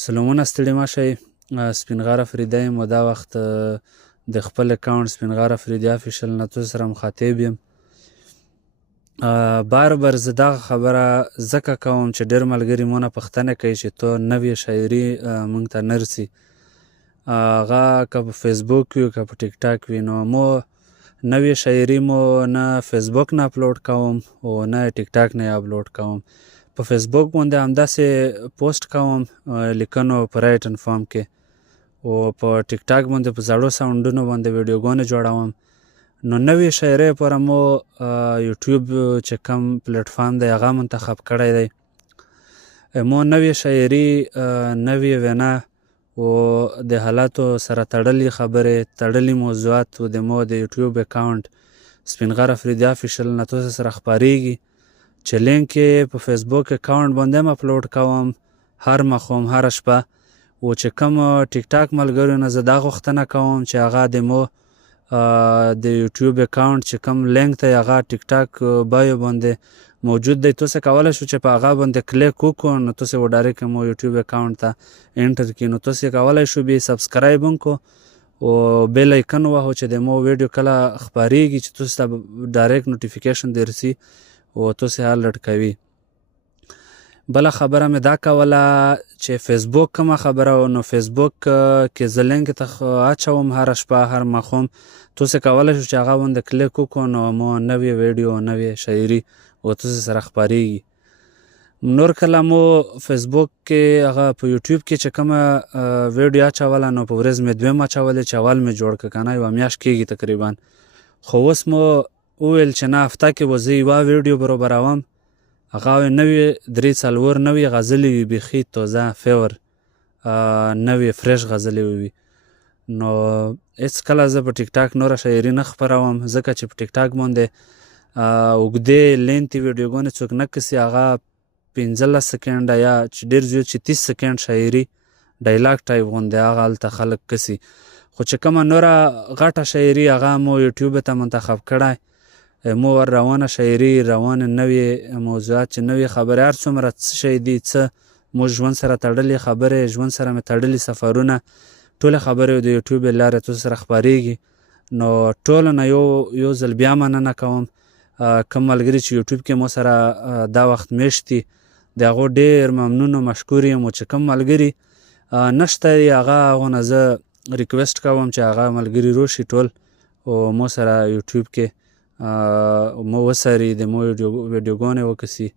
سلامونه ستړي مه شئ. سپین غر افریدی یم او دا وخت د خپل اکاونټ سپین غر افریدی افیشل نه تاسو سره مخاطب یم. بار بار زه دغه خبره ځکه کوم چې ډېر ملګري مونه پوښتنه کوي چې تو نوې شاعري موږ ته نه رسي، هغه که په فیسبوک وي که په ټیک ټاک وي. نو مو نوې شاعري مو نه فیسبوک نه اپلوډ کوم او نه ټیک ټاک نه اپلوډ کوم. په فیسبوک باندې همداسې پوسټ کوم لیکنو په رایټن فارم کې، او په ټیک ټاک باندې په زړو ساوندونو باندې ویډیوګانې جوړوم. نو نوې شاعرۍ لپاره مو یوټیوب چې کوم پلیټفارم دی هغه منتخب کړی دی. مو نوې شاعري، نوې وینا او د حالاتو سره تړلې خبرې، تړلې موضوعات د مو د یوټیوب اکاونټ سپین غر افریدی افیشل نه تاسو سره خپریږي، چې لینک یې په فیسبوک اکاونټ باندې هم اپلوډ کوم هر ماښام هره شپه. او چې کوم ټیک ټاک ملګرو نه زه دا غوښتنه کوم چې هغه د مو د یوټیوب اکاونټ چې کوم لینک دی هغه ټیک ټاک بایو باندې موجود دی. تاسو کولی شو چې په هغه باندې کلیک وکړو نو تاسو ډایرکټ مو یوټیوب اکاونټ ته انټر کړئ. نو تاسو کولی شو بیا سبسکرایب هم کو او بیل ایکن وهو چې د مو ویډیو کله خپریږي چې تاسو ته ډایرکټ نوټیفیکیشن درسي او تاسو یې الرټ کوي. بله خبره مې دا کوله چې فیسبوک کومه خبره و، نو فیسبوک کې زه لینک ته اچوم هره شپه هر ماښام. تاسو کولی شو چې هغه باندې کلیک وکړو نو مو نوې ویډیو نوې شاعري او تاسو سره خپریږي. نور کله مو فیسبوک کې هغه په یوټیوب کې چې کومه ویډیو اچوله نو په ورځ مې دویم اچولې چې اول مې جوړ کړ، که نه یوه میاشت کېږي تقریبا. خو اوس مو وویل چې نه هفته کې به زه یوه ویډیو برابروم، هغه نوې 3-4 نوې غزلې وي، بیخي تازه فیور نوې فرش غزلې وي. نو هېڅکله زه په ټیک ټاک نوره شاعري نه خپروم، ځکه چې په ټیک ټاک باندې اوږدې لینتې ویډیوګانې څوک نه کسي، هغه 15 سکنډه یا چې ډېر زیات چې 30 سکنډ شاعري ډایلاګ ټایپ غوندې هغه هلته خلک کسي. خو چې کومه نوره غټه شاعري هغه مو یوټیوب ته منتخب کړی، مو ور روانه شاعري، روانه نوې موضوعات چې نوې خبرې هر څومره څه شی دي، څه مو ژوند سره تړلې خبرې، ژوند سره مې تړلي سفرونه، ټولې خبرې د یوټیوب له لارې تاسو سره خپریږي. نو ټولو نه یو ځل بیا مننه کوم کوم ملګري چې یوټیوب کې مو سره دا وخت میشت دي، د هغو ډېر ممنون او مشکور یم. او چې کوم ملګري نشته هغه نه زه ریکویسټ کوم چې هغه ملګري روشي ټول او مو سره یوټیوب کې مو وسري، د مو ویډیوګانې وکسي.